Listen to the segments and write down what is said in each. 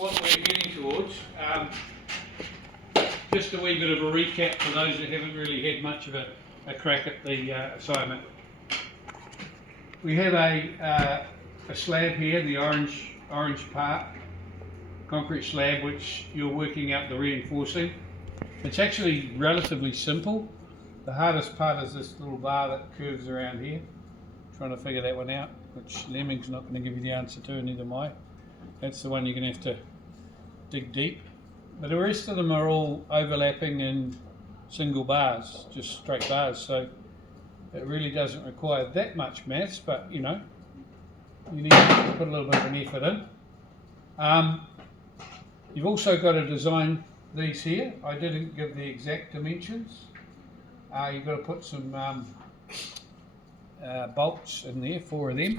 what we're getting towards. Just a wee bit of a recap for those that haven't really had much of a crack at the assignment. We have a slab here, the orange part, concrete slab, which you're working out the reinforcing. It's actually relatively simple. The hardest part is this little bar that curves around here. Trying to figure that one out, which Lemming's not going to give you the answer to, and neither am I. That's the one you're going to have to dig deep. But the rest of them are all overlapping in single bars, just straight bars. So it really doesn't require that much maths, but you know, you need to put a little bit of an effort in. You've also got to design these here. I didn't give the exact dimensions. You've got to put some bolts in there, 4 of them.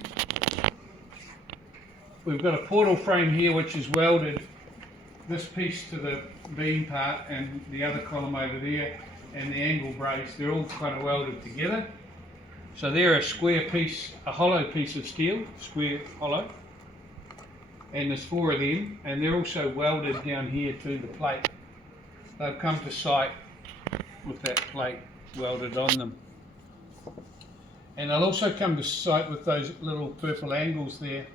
We've got a portal frame here which is welded, this piece to the beam part and the other column over there, and the angle brace, they're all kind of welded together. So they're a square piece, a hollow piece of steel, square hollow, and there's 4 of them, and they're also welded down here to the plate. They've come to site with that plate welded on them. And they'll also come to site with those little purple angles there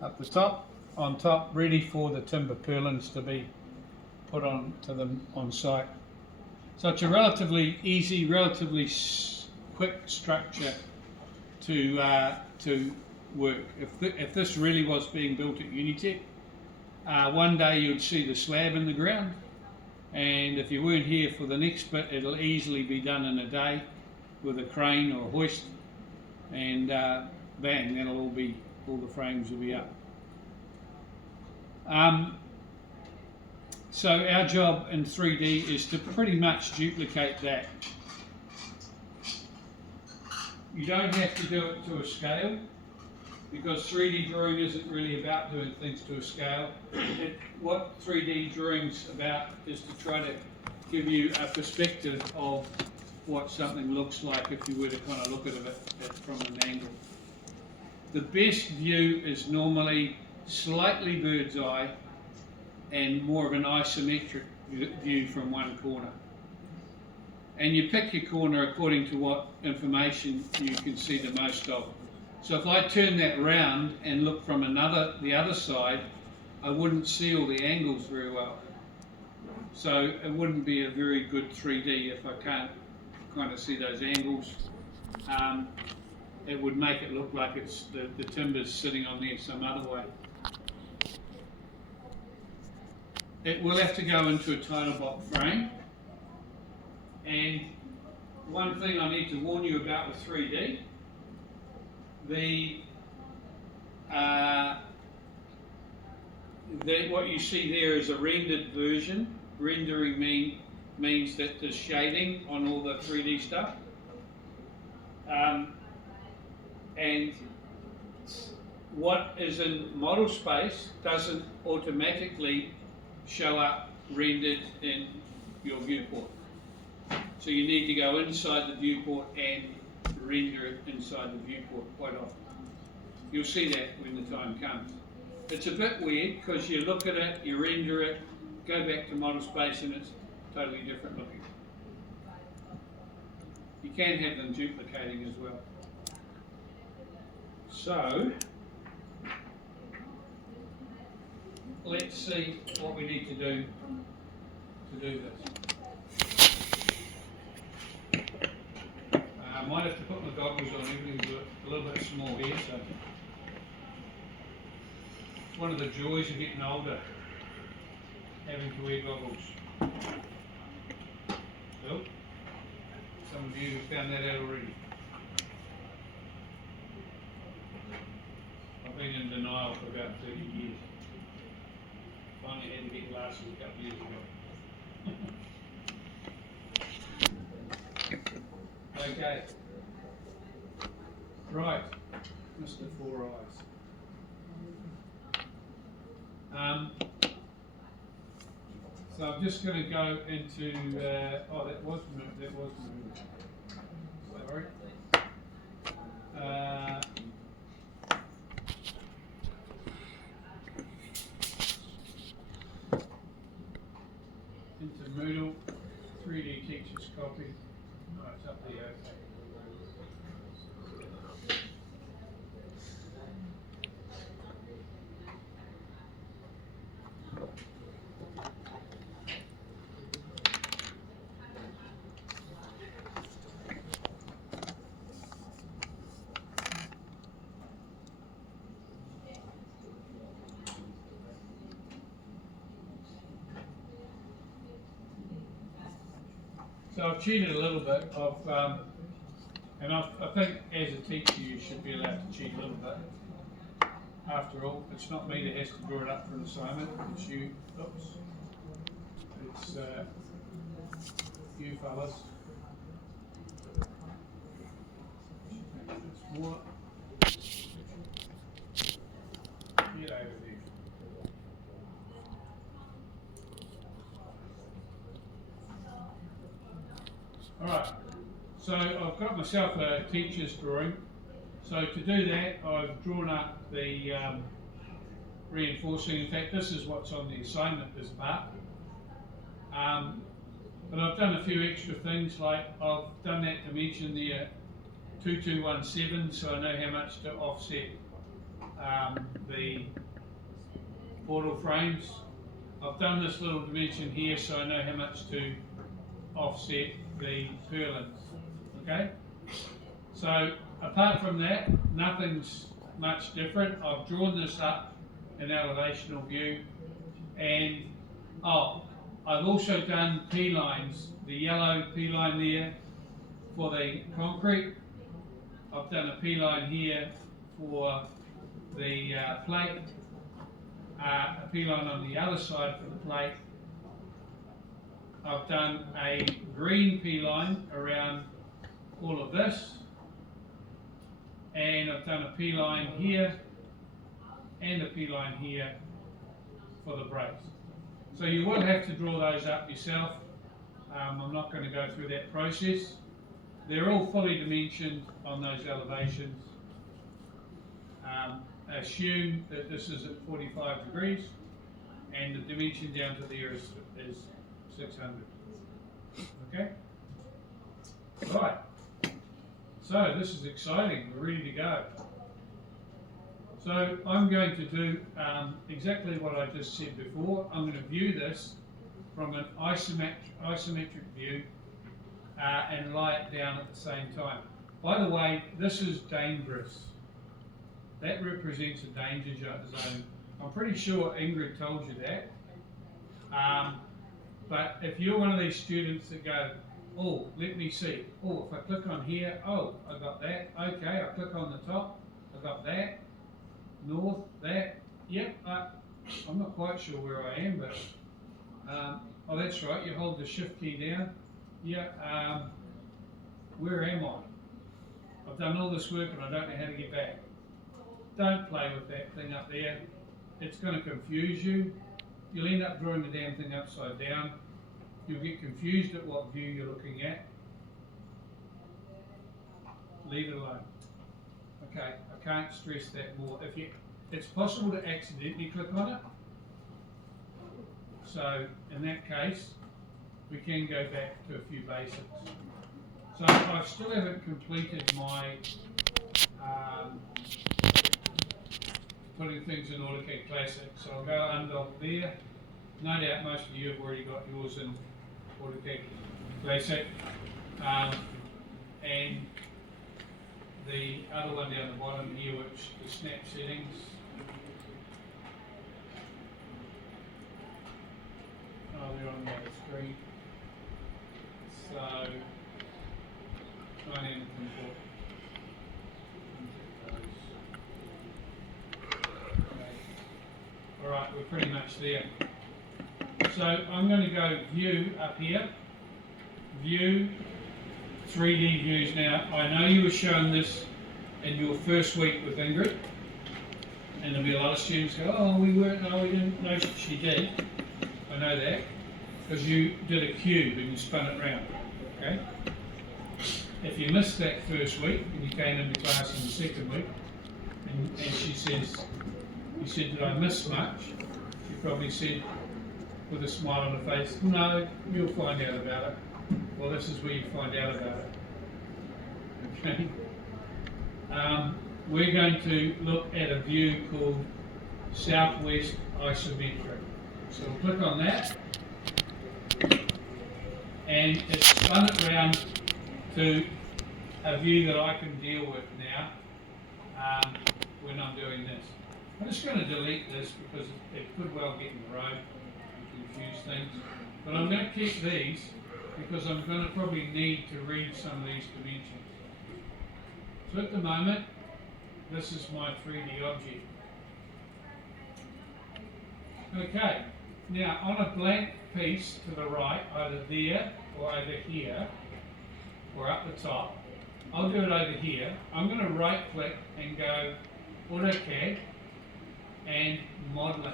up the top, on top, ready for the timber purlins to be put on to them on site. So it's a relatively easy, relatively quick structure to work. If this really was being built at Unitec, one day you'd see the slab in the ground, and if you weren't here for the next bit, it'll easily be done in a day with a crane or a hoist, and bang, that'll all the frames will be up. So our job in 3D is to pretty much duplicate that. You don't have to do it to a scale, because 3D drawing isn't really about doing things to a scale. What 3D drawing's about is to try to give you a perspective of what something looks like if you were to kind of look at it from an angle. The best view is normally slightly bird's eye and more of an isometric view from one corner. And you pick your corner according to what information you can see the most of. So if I turn that round and look from the other side, I wouldn't see all the angles very well. So it wouldn't be a very good 3D if I can't kind of see those angles. It would make it look like it's the timber's sitting on there some other way. It will have to go into a title block frame. And one thing I need to warn you about with 3D, what you see there is a rendered version. Rendering means that there's shading on all the 3D stuff. And what is in model space doesn't automatically show up rendered in your viewport. So you need to go inside the viewport and render it inside the viewport quite often. You'll see that when the time comes. It's a bit weird because you look at it, you render it, go back to model space, and it's totally different looking. You can have them duplicating as well. So let's see what we need to do this. I might have to put my goggles on, everything's a little bit small here, so it's one of the joys of getting older, having to wear goggles. So, some of you have found that out already. I've been in denial for about 30 years. Finally had to get glasses a couple of years ago. Okay. Right, Mr. Four Eyes. So I'm just going to go into, oh, that was moved. Sorry. copy. Oh, it's up there. So I've cheated a little bit and I think as a teacher you should be allowed to cheat a little bit. After all, it's not me that has to draw it up for an assignment, it's you, oops, it's you fellas. It's more, get over there. Alright, so I've got myself a teacher's drawing. So to do that, I've drawn up the reinforcing. In fact, this is what's on the assignment, this part. But I've done a few extra things, like I've done that dimension there, 2217, so I know how much to offset the portal frames. I've done this little dimension here, so I know how much to offset the purlins, okay? So apart from that, nothing's much different. I've drawn this up in elevational view, and I've also done P-lines, the yellow P-line there for the concrete. I've done a P-line here for the plate, a P-line on the other side for the plate. I've done a green P-line around all of this, and I've done a P-line here and a P-line here for the brakes. So you will have to draw those up yourself. I'm not going to go through that process. They're all fully dimensioned on those elevations. Assume that this is at 45 degrees and the dimension down to there is 600. Okay? Right. So this is exciting. We're ready to go. So I'm going to do exactly what I just said before. I'm going to view this from an isometric view and lie it down at the same time. By the way, this is dangerous. That represents a danger zone. I'm pretty sure Ingrid told you that. But if you're one of these students that go, oh, let me see. Oh, if I click on here, oh, I got that. Okay, I click on the top, I got that. North, that. Yep, I'm not quite sure where I am, but oh, that's right. You hold the shift key down. Yeah. Where am I? I've done all this work and I don't know how to get back. Don't play with that thing up there. It's going to confuse you. You'll end up drawing the damn thing upside down. You'll get confused at what view you're looking at. Leave it alone. Okay, I can't stress that more. It's possible to accidentally click on it. So in that case, we can go back to a few basics. So I still haven't completed my putting things in AutoCAD Classic. So I'll go undock there. No doubt most of you have already got yours in AutoCAD Classic. And the other one down the bottom here, which is snap settings. Oh, they're on the other screen. So, try and import. Alright, we're pretty much there. So I'm going to go view up here. View, 3D views now. I know you were shown this in your first week with Ingrid. And there'll be a lot of students go, oh, we weren't, no, we didn't. No, she did. I know that. Because you did a cube and you spun it round. Okay? If you missed that first week and you came into class in the second week, and she says, you said, did I miss much? She probably said, with a smile on her face, no, you'll find out about it. Well, this is where you find out about it. Okay. We're going to look at a view called Southwest Isometric. So we'll click on that, and it's spun it round to a view that I can deal with now when I'm doing this. I'm just going to delete this because it could well get in the road and confuse things. But I'm going to keep these because I'm going to probably need to read some of these dimensions. So at the moment, this is my 3D object. Okay, now on a blank piece to the right, either there or over here, or up the top, I'll do it over here. I'm going to right click and go AutoCAD and Modeling.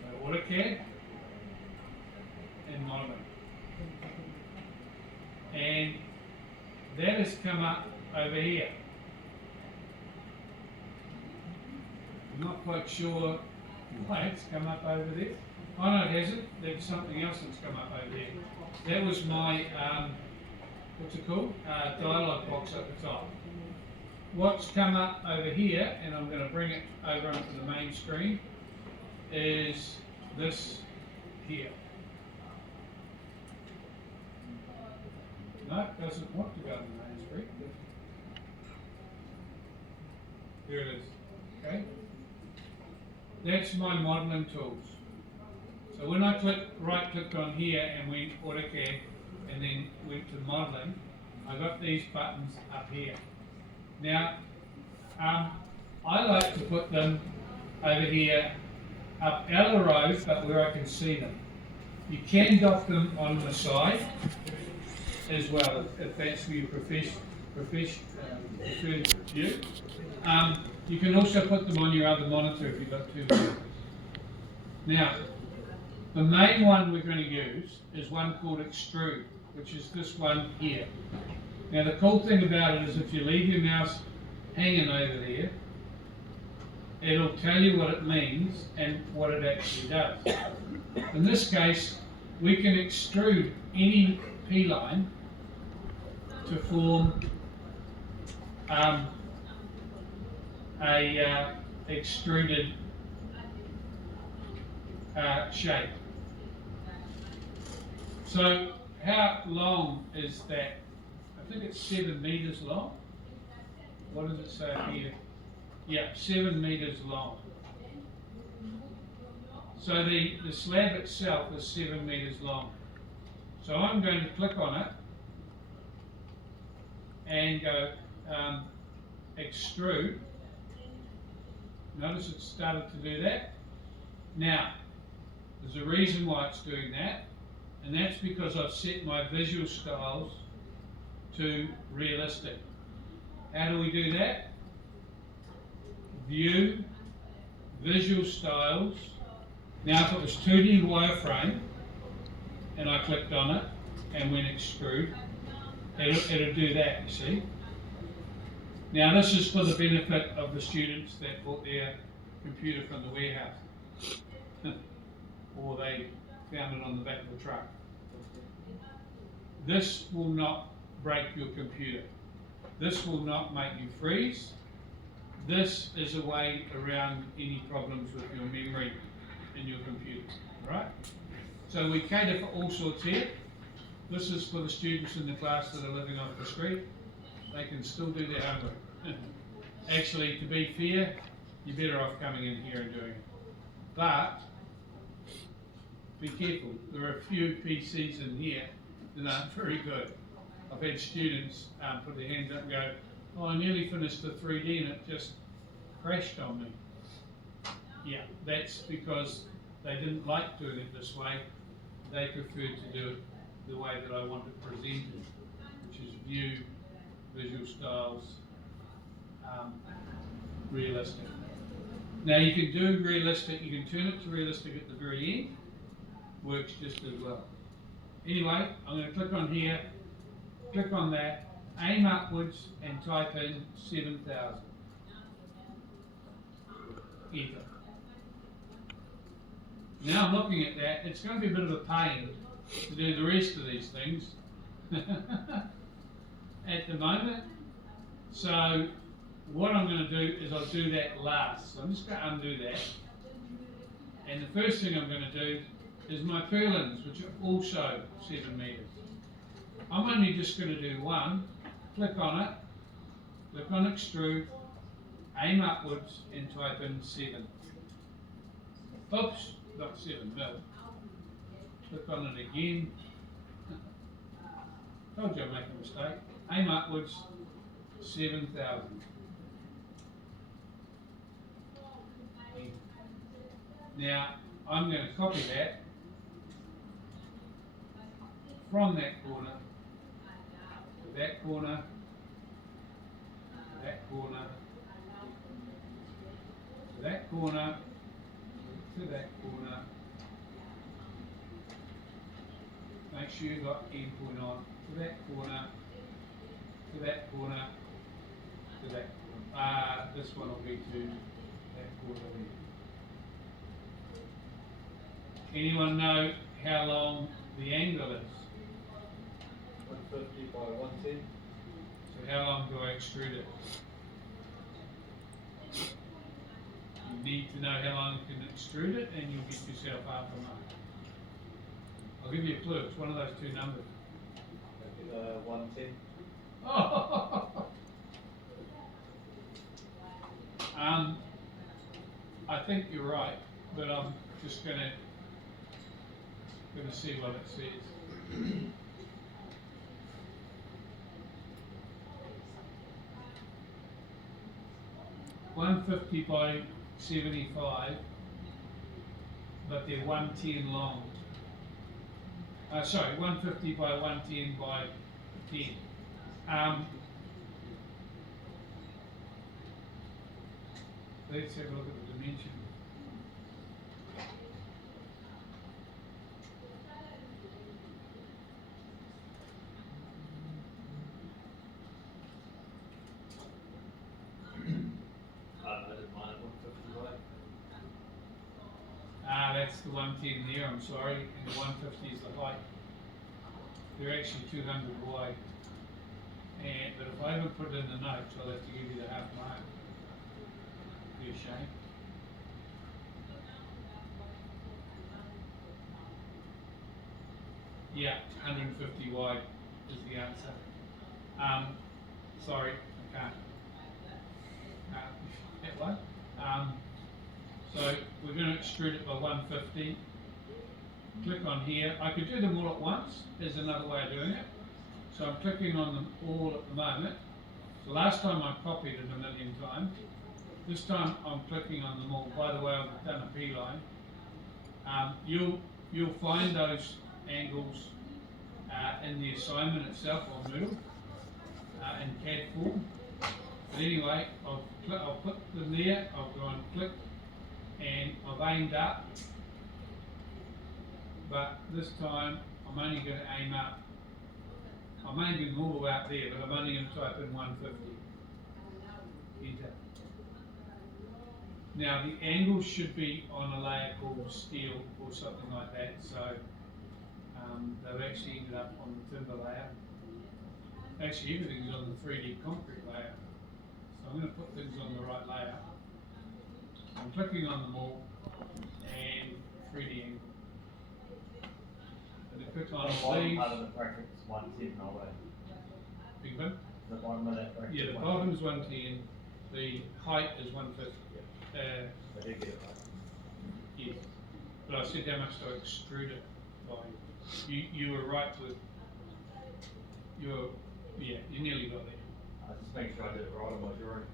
So AutoCAD and Modeling. And that has come up over here. I'm not quite sure why it's come up over there. Oh no, it hasn't. There's something else that's come up over there. That was my, what's it called? Dialog box at the top. What's come up over here, and I'm going to bring it over onto the main screen, is this here. No, it doesn't want to go to the main screen. Here it is. Okay. That's my modeling tools. So when I right clicked on here and went AutoCAD and then went to modeling, I got these buttons up here. Now, I like to put them over here up out of the row, but where I can see them. You can dock them on the side as well, if that's your preferred view. You can also put them on your other monitor if you've got two monitors. Now, the main one we're going to use is one called Extrude, which is this one here. Now, the cool thing about it is if you leave your mouse hanging over there, it'll tell you what it means and what it actually does. In this case, we can extrude any P-line to form a extruded shape. So how long is that? I think it's 7 meters long. What does it say here? Yeah, 7 meters long. So the slab itself is 7 meters long. So I'm going to click on it and go extrude. Notice it started to do that. Now, there's a reason why it's doing that, and that's because I've set my visual styles to realistic. How do we do that? View, visual styles. Now if it was 2D wireframe, and I clicked on it, and went extrude, it'll do that, you see. Now this is for the benefit of the students that bought their computer from the warehouse. Or they found it on the back of the truck. This will not break your computer. This will not make you freeze. This is a way around any problems with your memory in your computer, right? So we cater for all sorts here. This is for the students in the class that are living off the street. They can still do their homework. Actually, to be fair, you're better off coming in here and doing it. But be careful. There are a few PCs in here that aren't very good. I've had students put their hands up and go, "Oh, I nearly finished the 3D and it just crashed on me." Yeah, that's because they didn't like doing it this way. They preferred to do it the way that I want it presented, which is view, visual styles, realistic. Now you can do realistic, you can turn it to realistic at the very end, works just as well. Anyway, I'm going to click on here, click on that, aim upwards and type in 7,000. Enter. Now I'm looking at that, it's going to be a bit of a pain to do the rest of these things at the moment. So what I'm going to do is I'll do that last. So I'm just going to undo that. And the first thing I'm going to do is my purlins, which are also 7 metres. I'm only just going to do one, click on extrude, aim upwards and type in 7. Oops, not 7 mil. Click on it again. Told you I'd make a mistake. Aim upwards, 7,000. Now, I'm going to copy that from that corner to that corner, to that corner, to that corner, to that corner. Make sure you've got endpoint on. To that corner, to that corner, to that corner. This one will be to that corner there. Anyone know how long the angle is? 150 by 110. So how long do I extrude it? You need to know how long you can extrude it and you'll get yourself half a month. I'll give you a clue, it's one of those two numbers. 110. I think you're right, but I'm just gonna see what it says. 150 by 75, but they're 110 long. Sorry, 150 by 110 by 10. Let's have a look at the dimension. I didn't mind 150 by. That's the 110 there, I'm sorry, and the 150 is the height. They're actually 200 wide. But if I haven't put it in the notes, I'll have to give you the half mark. Be a shame. Yeah, 150 wide is the answer. Sorry, I can't. That one. So we're going to extrude it by 150. Click on here. I could do them all at once. There's another way of doing it. So I'm clicking on them all at the moment. So last time I copied it a million times. This time I'm clicking on them all. By the way, I've done a P-line. You'll find those angles in the assignment itself on Moodle in CAD form. But anyway, I'll put them there. I'll go and click, and I've aimed up. But this time I'm only going to aim up. I'm aiming them all the way up there, but I'm only going to type in 150. Enter. Now the angles should be on a layer called steel or something like that, so they've actually ended up on the timber layer. Actually everything's on the 3D concrete layer, so I'm going to put things on the right layer. I'm clicking on them all, and 3D angle. And I click on The bottom these. part of the bracket's 110 all way. Big one? The bottom of that bracket. Yeah, the bottom is 110, the height is 150. I did get it right. Yes, but I said how much to extrude it by. You were right with, you nearly got there. I just make sure I did it right on my drawing.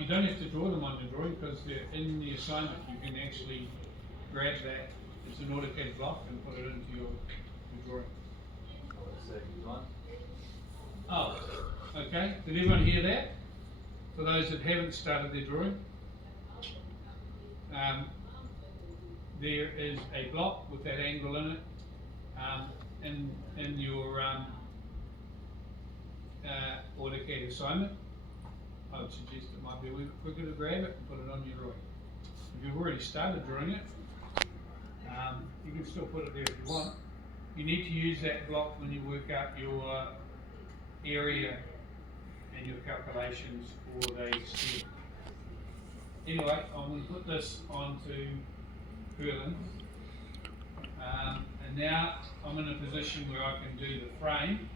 You don't have to draw them on the drawing because they're in the assignment. You can actually grab that, it's an AutoCAD block, and put it into your drawing. Let's see, one. Oh, okay. Did everyone hear that? For those that haven't started their drawing, there is a block with that angle in it in your AutoCAD assignment. I would suggest it might be a wee bit quicker to grab it and put it on your drawing. If you've already started drawing it, You can still put it there if you want. You need to use that block when you work out your area and your calculations for the steel. Anyway, I'm going to put this onto purlins. And now I'm in a position where I can do the frame.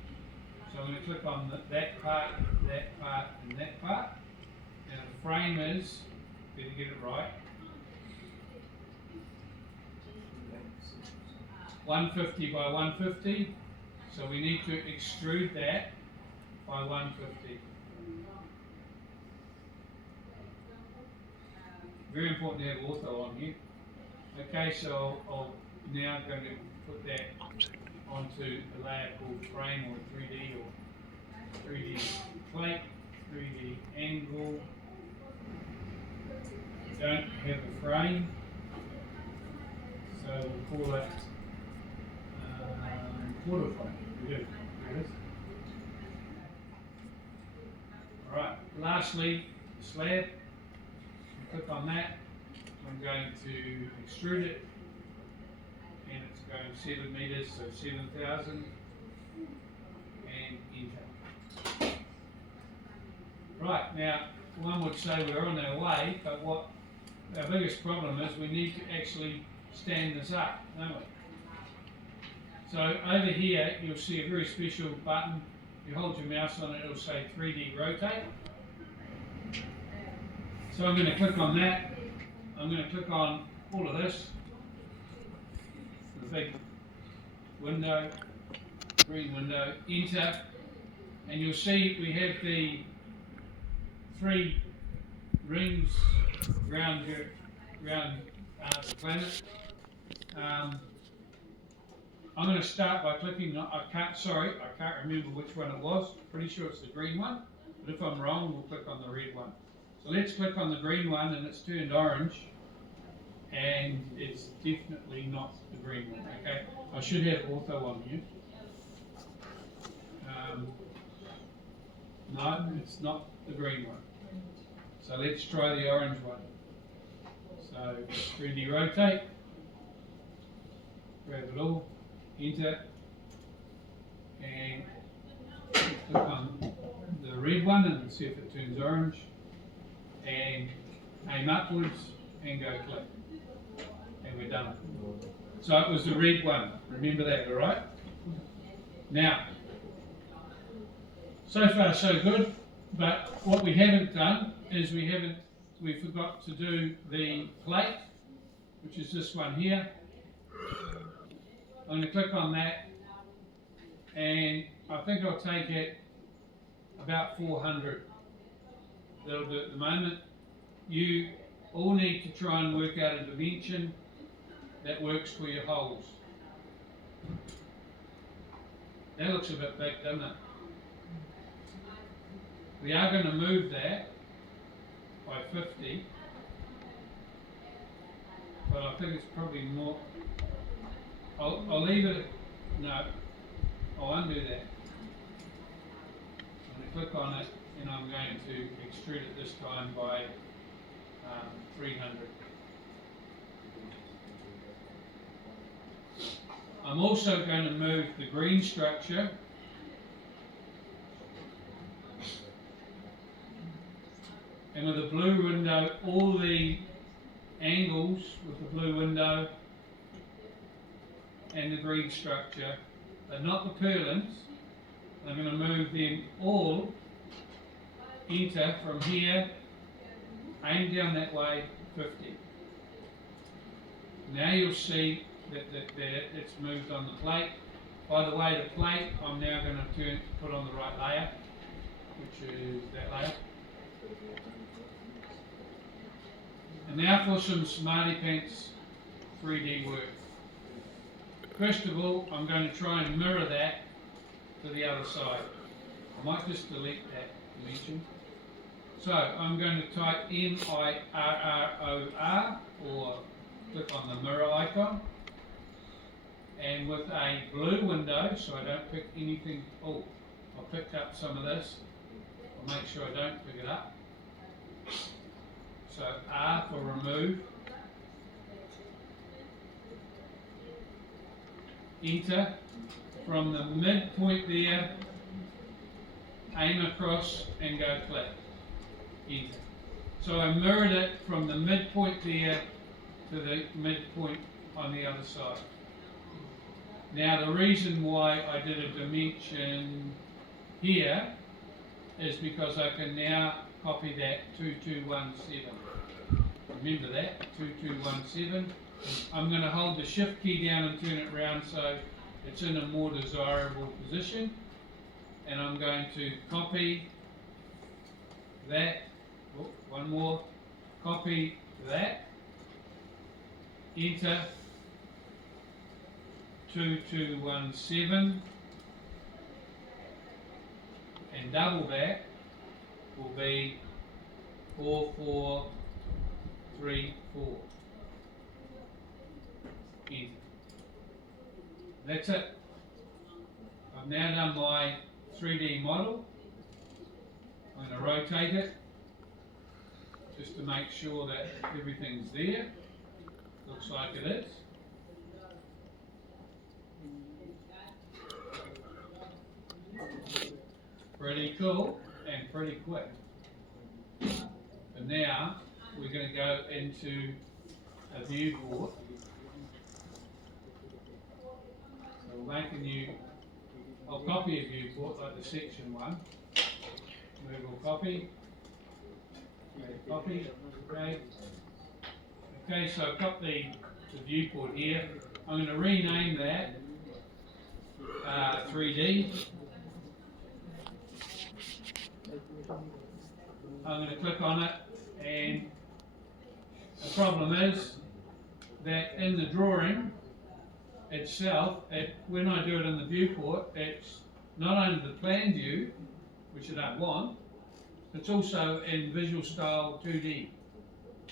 So I'm going to click on that part, and that part. Now the frame is, better get it right, 150 by 150. So we need to extrude that by 150. Very important to have ortho on here. Okay, so I'll now going to put that onto a layer called frame or 3D or 3D plate, 3D angle. We don't have a frame, so we'll call it quarter frame. We do. There it is. Alright, lastly, the slab. Click on that. I'm going to extrude it, and it's going 7 meters, so 7,000, and enter. Right, now one would say we're on our way, but what our biggest problem is we need to actually stand this up, don't we? So over here you'll see a very special button. You hold your mouse on it, it'll say 3D rotate. So I'm going to click on that. I'm going to click on all of this. The big window, green window, enter. And you'll see we have the 3 rings around the planet. I'm going to start by clicking, I can't remember which one it was. Pretty sure it's the green one. But if I'm wrong, we'll click on the red one. So let's click on the green one, and it's turned orange, and it's definitely not the green one, okay? I should have ortho on here. No, it's not the green one. So let's try the orange one. So 3D rotate, grab it all, enter, and click on the red one and see if it turns orange. And aim upwards and go click, and we're done. So it was the red one, remember that, alright? Now, so far so good, but what we haven't done is we forgot to do the plate, which is this one here. I'm going to click on that, and I think I'll take it about 400. That'll do at the moment. You all need to try and work out a dimension that works for your holes. That looks a bit big, doesn't it? We are going to move that by 50, but I think it's probably more. I'll leave it. No, I'll undo that. I'm going to click on it, and I'm going to extrude it this time by 300. I'm also going to move the green structure and with the blue window, all the angles with the blue window and the green structure, but not the purlins. I'm going to move them all, enter from here, aim down that way, 50. Now you'll see that it's moved on the plate. By the way, the plate I'm now going to put on the right layer, which is that layer. And now for some Smarty Pants 3D work. First of all, I'm going to try and mirror that to the other side. I might just delete that dimension. So I'm going to type MIRROR or click on the mirror icon. And with a blue window, so I don't pick anything, oh, I picked up some of this. I'll make sure I don't pick it up. So R for remove. enter, from the midpoint there, aim across and go flat, enter. So I mirrored it from the midpoint there to the midpoint on the other side. Now the reason why I did a dimension here is because I can now copy that 2217. Remember that, 2217. I'm going to hold the shift key down and turn it around so it's in a more desirable position. And I'm going to copy that, one more, copy that, enter, 2217, and double that will be 4434. Enter. That's it. I've now done my 3D model. I'm going to rotate it just to make sure that everything's there. Looks like it is. Pretty cool and pretty quick. And now we're going to go into a viewport. So we'll make a new, I'll copy a viewport like the section one. We will copy. Copy. Okay. Okay, so I've got the viewport here. I'm going to rename that 3D. I'm going to click on it, and the problem is that in the drawing itself, when I do it in the viewport, it's not only the plan view, which I don't want, it's also in Visual Style 2D.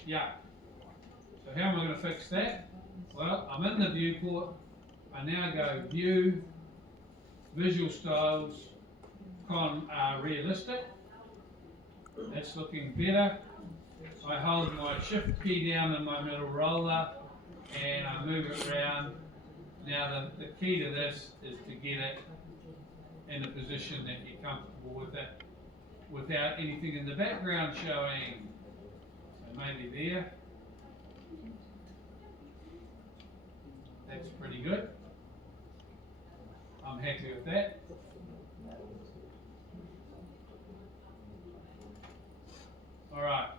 Yeah. So how am I going to fix that? Well, I'm in the viewport. I now go View, Visual Styles, Realistic. That's looking better. I hold my shift key down in my middle roller and I move it around. Now the key to this is to get it in a position that you're comfortable with it without anything in the background showing. So maybe there. That's pretty good. I'm happy with that. Alright.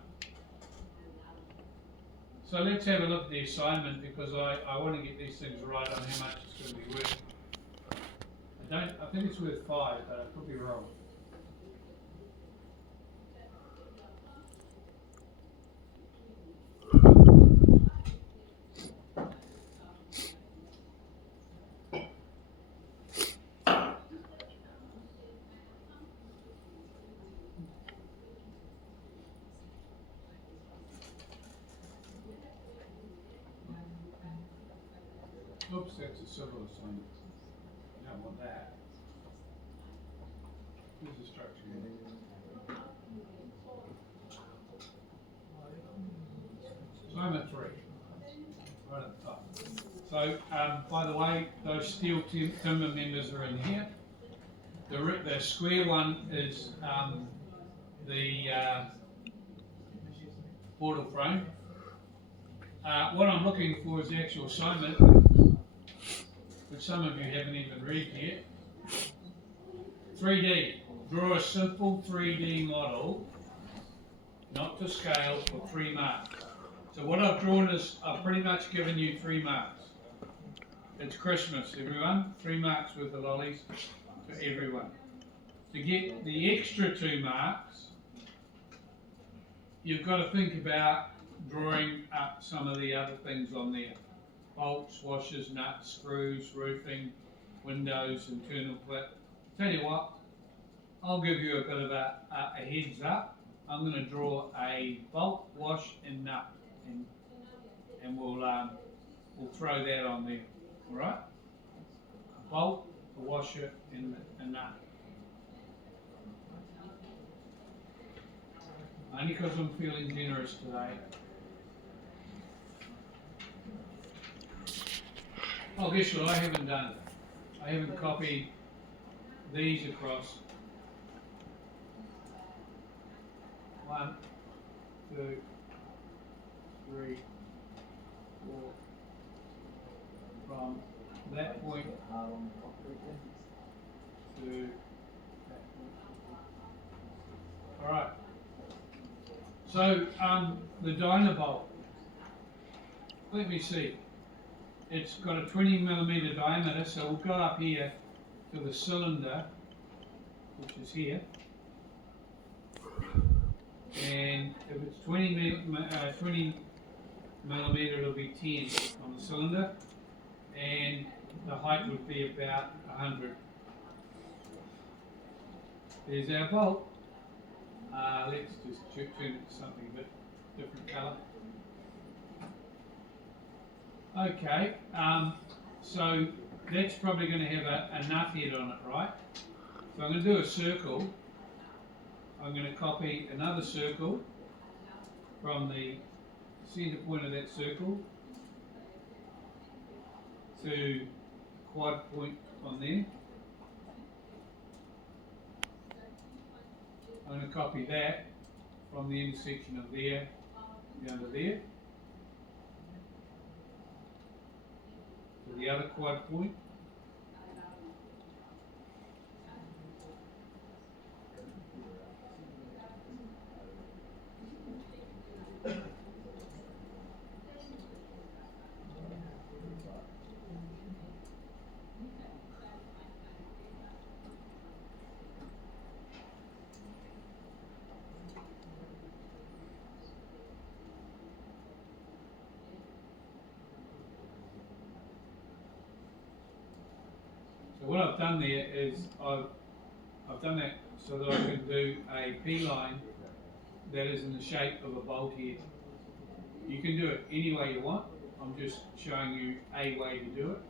So let's have a look at the assignment because I want to get these things right on how much it's going to be worth. I think it's worth 5, but I could be wrong. Oops, that's a civil assignment. You don't want that. Here's the structure. Assignment 3. Right at the top. So, by the way, those steel timber members are in here. The square one is the portal frame. What I'm looking for is the actual assignment, which some of you haven't even read yet. 3D. Draw a simple 3D model, not to scale, for 3 marks. So what I've drawn is, I've pretty much given you 3 marks. It's Christmas, everyone. 3 marks worth of lollies for everyone. To get the extra 2 marks, you've got to think about drawing up some of the other things on there. Bolts, washers, nuts, screws, roofing, windows, internal clip. Tell you what, I'll give you a bit of a heads up. I'm going to draw a bolt, wash and nut, and we'll throw that on there, alright? A bolt, a washer and a nut. Only because I'm feeling generous today. Oh, guess what I haven't done? I haven't copied these across. 1, 2, 3, 4, from that point to that point. Alright. So, the Dynabolt, let me see. It's got a 20mm diameter, so we'll go up here to the cylinder, which is here. And if it's 20 millimeter, it'll be 10 on the cylinder, and the height would be about 100. There's our bolt. Let's just turn it to something a bit different colour. Okay, so that's probably going to have a nut head on it, right? So I'm going to do a circle. I'm going to copy another circle from the centre point of that circle to the quad point on there. I'm going to copy that from the intersection of there down to there to the other quad point. So what I've done there is I've done that so that I can do a P-line that is in the shape of a bolt head. You can do it any way you want. I'm just showing you a way to do it.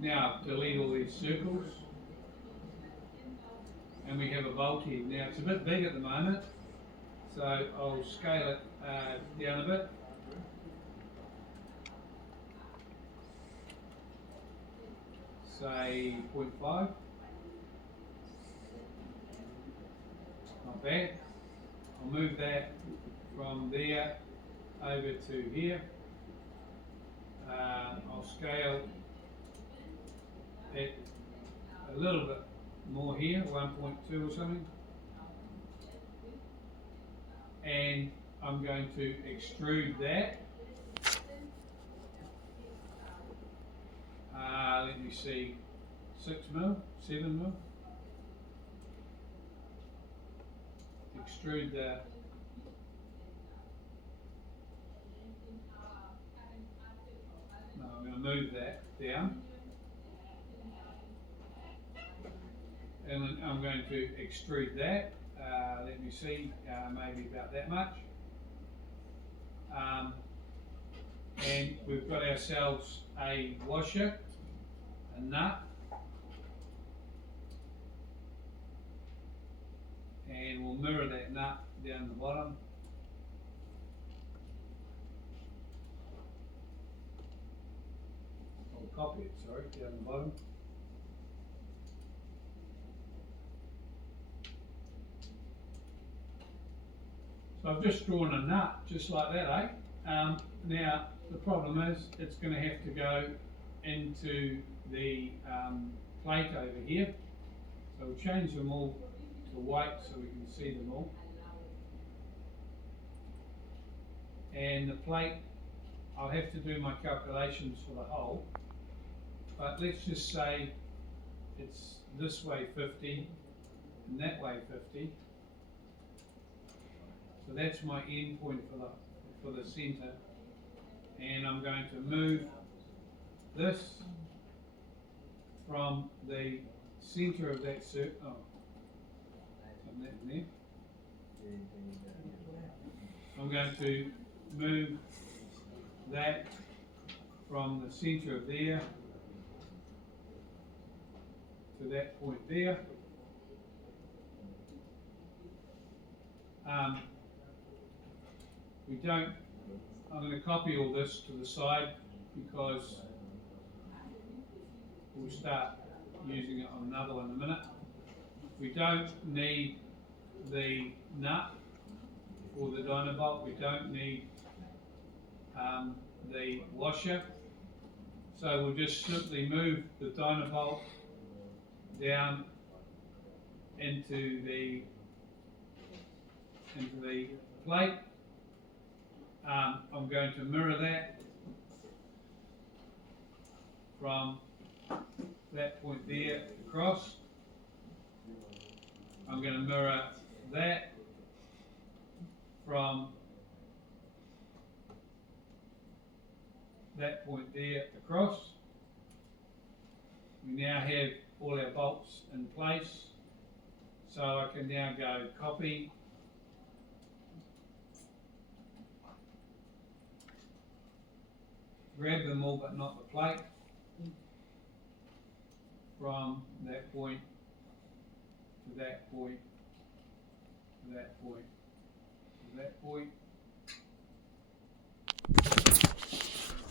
Now delete all these circles, and we have a bolt head. Now it's a bit big at the moment, so I'll scale it down a bit. Say 0.5. Not bad. I'll move that from there over to here. I'll scale it a little bit more here, 1.2 or something. And I'm going to extrude that. Let me see, 6mm, 7mm. Extrude the no, I'm going to move that down, and then I'm going to extrude that. Let me see, maybe about that much. And we've got ourselves a washer, a nut, and we'll mirror that nut down the bottom. I'll copy it, sorry, down the bottom. So I've just drawn a nut, just like that, eh? Now, the problem is, it's going to have to go into the plate over here. So we'll change them all to white so we can see them all. And the plate, I'll have to do my calculations for the hole, but let's just say it's this way 50 and that way 50. So that's my end point for the center, and I'm going to move this from the center of that circle. Oh, something that in there. I'm going to move that from the center of there to that point there. We don't, I'm gonna copy all this to the side because we'll start using it on another one in a minute. We don't need the nut or the Dynabolt, we don't need the washer. So we'll just simply move the Dynabolt down into the plate. I'm going to mirror that from that point there across. I'm going to mirror that from that point there across. We now have all our bolts in place, so I can now go copy, grab them all but not the plate, from that point to that point to that point to that point.